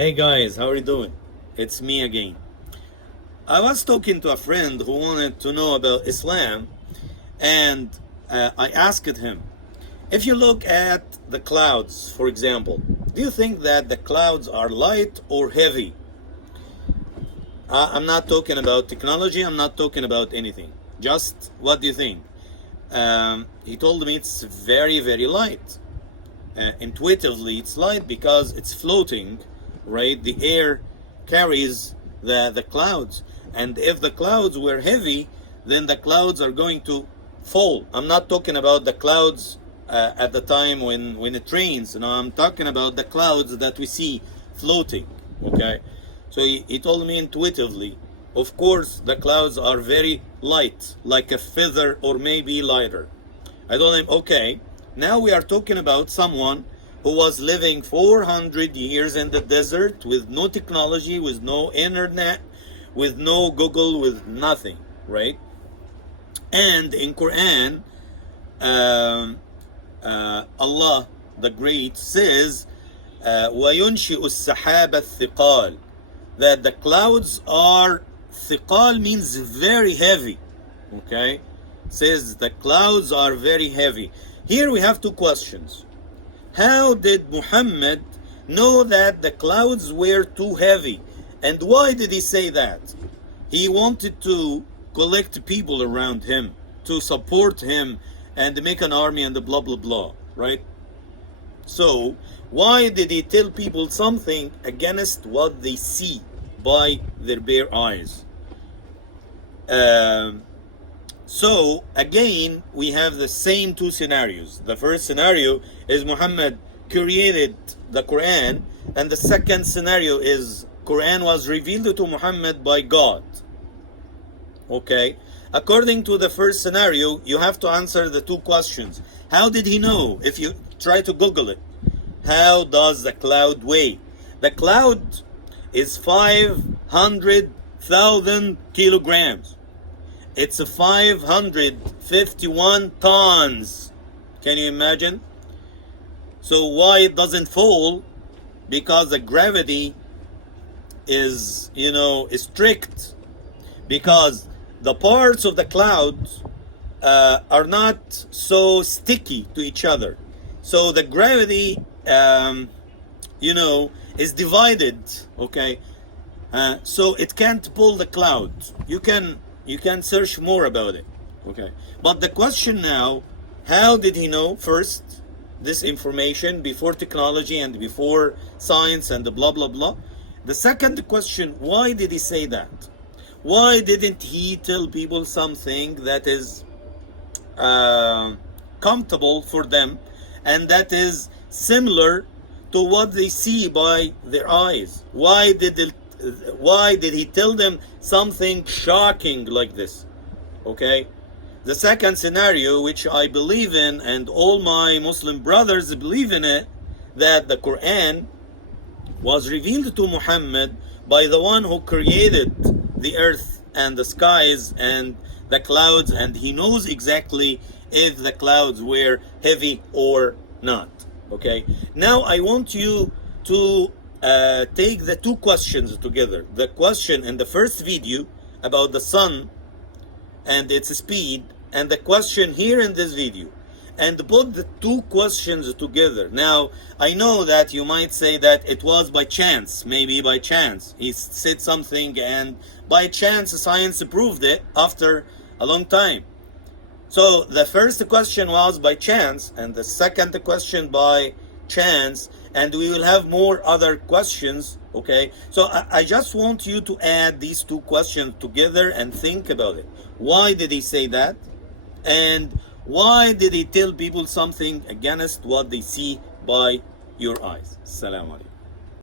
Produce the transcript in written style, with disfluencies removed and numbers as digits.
Hey guys, how are you doing? It's me again. I was talking to a friend who wanted to know about Islam, and I asked him, if you look at the clouds, for example, do you think that the clouds are light or heavy? I'm not talking about technology, I'm not talking about anything. Just what do you think? He told me it's very, very light. Intuitively, it's light because it's floating, right? The air carries the clouds. And if the clouds were heavy, then the clouds are going to fall. I'm not talking about the clouds at the time when it rains. No, I'm talking about the clouds that we see floating, okay? So he told me intuitively, of course, the clouds are very light, like a feather or maybe lighter. I told him, okay, now we are talking about someone who was living 400 years in the desert with no technology, with no internet, with no Google, with nothing, right? And in Quran, Allah the Great says, وَيُنْشِئُ السَّحَابَ الثِّقَالِ, that the clouds are, thiqal means very heavy, okay? Says the clouds are very heavy. Here we have two questions. How did Muhammad know that the clouds were too heavy? And why did he say that? He wanted to collect people around him, to support him and make an army and blah blah blah, right? So why did he tell people something against what they see by their bare eyes? So again, we have the same two scenarios. The first scenario is Muhammad created the Quran, and the second scenario is Quran was revealed to Muhammad by God. Okay? According to the first scenario, you have to answer the two questions. How did he know? If you try to Google it, how does the cloud weigh? The cloud is 500,000 kilograms. It's 551 tons. Can you imagine? So why it doesn't fall? Because the gravity is strict. Because the parts of the clouds are not so sticky to each other. So the gravity, is divided. Okay, so it can't pull the cloud. You can search more about it. Okay, but the question now, how did he know first this information before technology and before science and blah blah blah? The second question, why did he say that? Why didn't he tell people something that is comfortable for them and that is similar to what they see by their eyes? Why did he tell them something shocking like this? Okay, the second scenario, which I believe in and all my Muslim brothers believe in it, that the Quran was revealed to Muhammad by the one who created the earth and the skies and the clouds, and he knows exactly if the clouds were heavy or not. Okay, now I want you to take the two questions together. The question in the first video about the sun and its speed, and the question here in this video, and put the two questions together. Now, I know that you might say that it was by chance, maybe by chance. He said something and by chance science proved it after a long time. So the first question was by chance, and the second question by chance, and we will have more other questions. Okay, so I just want you to add these two questions together and think about it. Why did he say that? And why did he tell people something against what they see by your eyes? Assalamu alaikum.